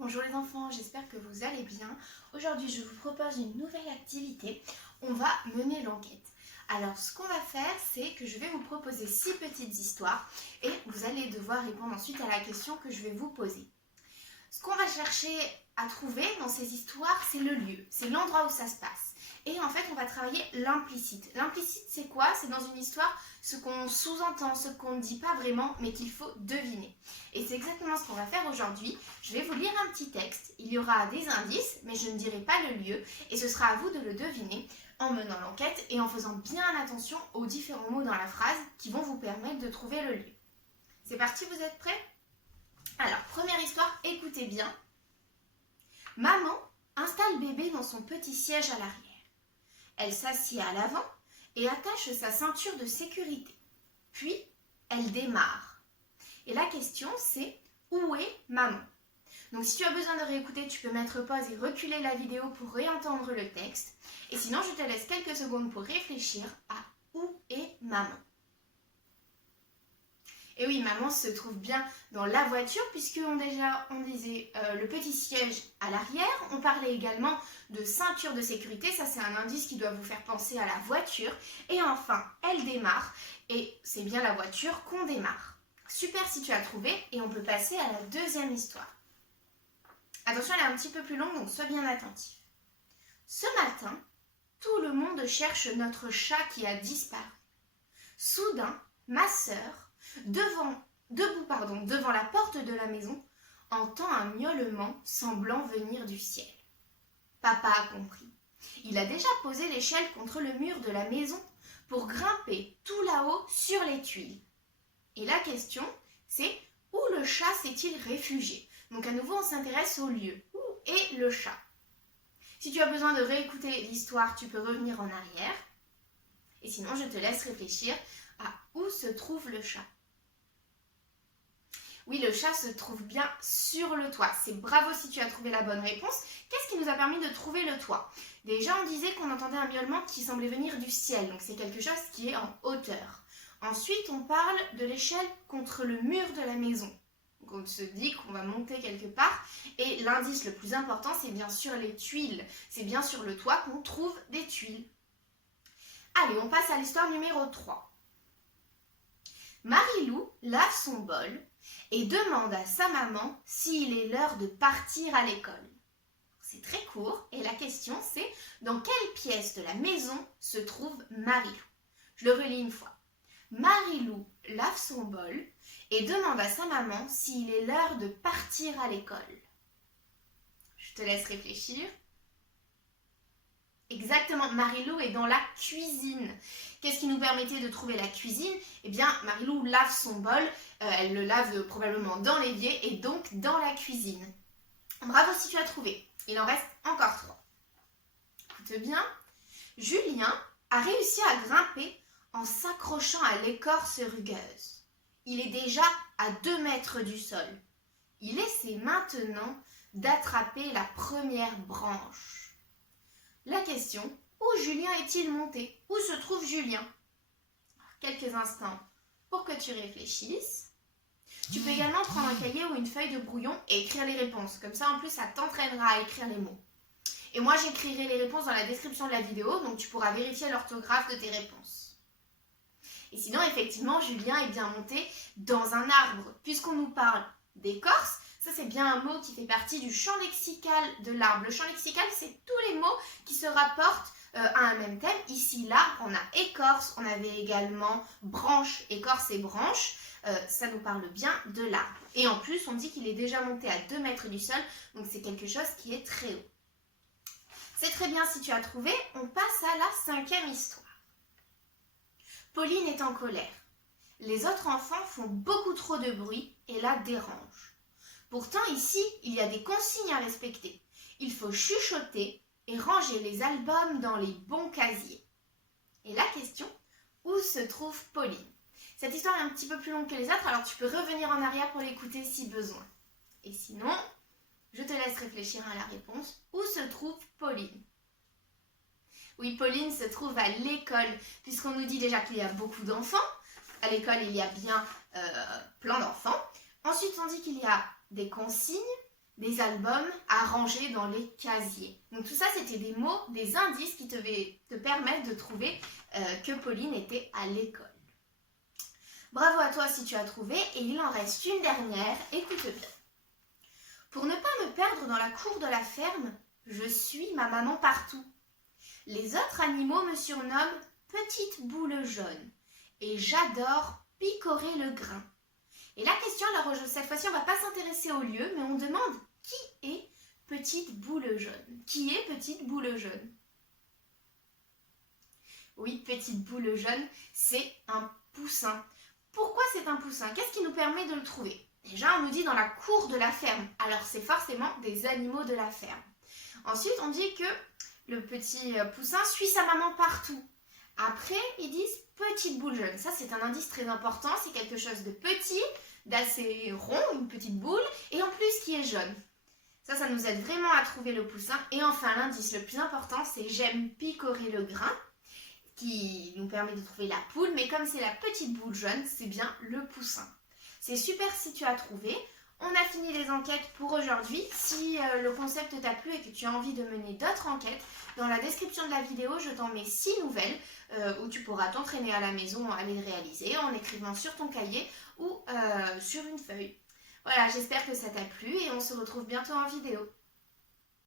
Bonjour les enfants, j'espère que vous allez bien. Aujourd'hui, je vous propose une nouvelle activité. On va mener l'enquête. Alors, ce qu'on va faire, c'est que je vais vous proposer 6 petites histoires et vous allez devoir répondre ensuite à la question que je vais vous poser. Ce qu'on va chercher à trouver dans ces histoires, c'est le lieu, c'est l'endroit où ça se passe. Et en fait, on va travailler l'implicite. L'implicite, c'est quoi? C'est dans une histoire ce qu'on sous-entend, ce qu'on ne dit pas vraiment, mais qu'il faut deviner. Et c'est exactement ce qu'on va faire aujourd'hui. Je vais vous lire un petit texte. Il y aura des indices, mais je ne dirai pas le lieu. Et ce sera à vous de le deviner en menant l'enquête et en faisant bien attention aux différents mots dans la phrase qui vont vous permettre de trouver le lieu. C'est parti, vous êtes prêts? Alors, première histoire, écoutez bien. Maman installe bébé dans son petit siège à l'arrière. Elle s'assied à l'avant et attache sa ceinture de sécurité. Puis, elle démarre. Et la question, c'est où est maman? Donc, si tu as besoin de réécouter, tu peux mettre pause et reculer la vidéo pour réentendre le texte. Et sinon, je te laisse quelques secondes pour réfléchir à où est maman. Et oui, maman se trouve bien dans la voiture puisqu'on disait le petit siège à l'arrière. On parlait également de ceinture de sécurité. Ça, c'est un indice qui doit vous faire penser à la voiture. Et enfin, elle démarre. Et c'est bien la voiture qu'on démarre. Super si tu as trouvé. Et on peut passer à la deuxième histoire. Attention, elle est un petit peu plus longue, donc sois bien attentif. Ce matin, tout le monde cherche notre chat qui a disparu. Soudain, ma sœur, devant la porte de la maison, entend un miaulement semblant venir du ciel. Papa a compris. Il a déjà posé l'échelle contre le mur de la maison pour grimper tout là-haut sur les tuiles. Et la question, c'est où le chat s'est-il réfugié? Donc à nouveau, on s'intéresse au lieu. Où est le chat? Si tu as besoin de réécouter l'histoire, tu peux revenir en arrière. Et sinon, je te laisse réfléchir à où se trouve le chat. Oui, le chat se trouve bien sur le toit. C'est bravo si tu as trouvé la bonne réponse. Qu'est-ce qui nous a permis de trouver le toit? Déjà, on disait qu'on entendait un miaulement qui semblait venir du ciel. Donc, c'est quelque chose qui est en hauteur. Ensuite, on parle de l'échelle contre le mur de la maison. Donc, on se dit qu'on va monter quelque part. Et l'indice le plus important, c'est bien sûr les tuiles. C'est bien sur le toit qu'on trouve des tuiles. Allez, on passe à l'histoire numéro 3. Marie-Lou lave son bol et demande à sa maman s'il est l'heure de partir à l'école. C'est très court et la question c'est dans quelle pièce de la maison se trouve Marie-Lou? Je le relis une fois. Marie-Lou lave son bol et demande à sa maman s'il est l'heure de partir à l'école. Je te laisse réfléchir. Exactement, Marie-Lou est dans la cuisine. Qu'est-ce qui nous permettait de trouver la cuisine? Eh bien, Marie-Lou lave son bol, elle le lave probablement dans l'évier et donc dans la cuisine. Bravo si tu as trouvé. Il en reste encore 3. Écoute bien. Julien a réussi à grimper en s'accrochant à l'écorce rugueuse. Il est déjà à 2 mètres du sol. Il essaie maintenant d'attraper la première branche. La question, où Julien est-il monté? Où se trouve Julien? Quelques instants pour que tu réfléchisses. Tu peux également prendre un cahier ou une feuille de brouillon et écrire les réponses. Comme ça, en plus, ça t'entraînera à écrire les mots. Et moi, j'écrirai les réponses dans la description de la vidéo, donc tu pourras vérifier l'orthographe de tes réponses. Et sinon, effectivement, Julien est bien monté dans un arbre. Puisqu'on nous parle d'écorce, ça, c'est bien un mot qui fait partie du champ lexical de l'arbre. Le champ lexical, c'est tous les mots qui se rapportent à un même thème. Ici, l'arbre, on a écorce, on avait également branche, écorce et branche. Ça nous parle bien de l'arbre. Et en plus, on dit qu'il est déjà monté à 2 mètres du sol, donc c'est quelque chose qui est très haut. C'est très bien si tu as trouvé. On passe à la 5e histoire. Pauline est en colère. Les autres enfants font beaucoup trop de bruit et la dérangent. Pourtant, ici, il y a des consignes à respecter. Il faut chuchoter et ranger les albums dans les bons casiers. Et la question, où se trouve Pauline? Cette histoire est un petit peu plus longue que les autres, alors tu peux revenir en arrière pour l'écouter si besoin. Et sinon, je te laisse réfléchir à la réponse. Où se trouve Pauline? Oui, Pauline se trouve à l'école, puisqu'on nous dit déjà qu'il y a beaucoup d'enfants. À l'école, il y a bien plein d'enfants. Ensuite, on dit qu'il y a des consignes, des albums à ranger dans les casiers. Donc tout ça, c'était des mots, des indices qui te permettent de trouver que Pauline était à l'école. Bravo à toi si tu as trouvé, et il en reste une dernière, écoute bien. Pour ne pas me perdre dans la cour de la ferme, je suis ma maman partout. Les autres animaux me surnomment Petite Boule Jaune, et j'adore picorer le grain. Et la question, alors cette fois-ci, on ne va pas s'intéresser au lieu, mais on demande qui est Petite Boule Jaune? Qui est Petite Boule Jaune? Oui, Petite Boule Jaune, c'est un poussin. Pourquoi c'est un poussin? Qu'est-ce qui nous permet de le trouver? Déjà, on nous dit dans la cour de la ferme. Alors, c'est forcément des animaux de la ferme. Ensuite, on dit que le petit poussin suit sa maman partout. Après, ils disent Petite Boule Jaune. Ça, c'est un indice très important. C'est quelque chose de petit, d'assez rond, une petite boule, et en plus qui est jaune. Ça nous aide vraiment à trouver le poussin. Et enfin, l'indice le plus important, c'est j'aime picorer le grain, qui nous permet de trouver la poule, mais comme c'est la petite boule jaune, c'est bien le poussin. C'est super si tu as trouvé. On a fini les enquêtes pour aujourd'hui. Si le concept t'a plu et que tu as envie de mener d'autres enquêtes, dans la description de la vidéo, je t'en mets 6 nouvelles où tu pourras t'entraîner à la maison à les réaliser en écrivant sur ton cahier ou sur une feuille. Voilà, j'espère que ça t'a plu et on se retrouve bientôt en vidéo.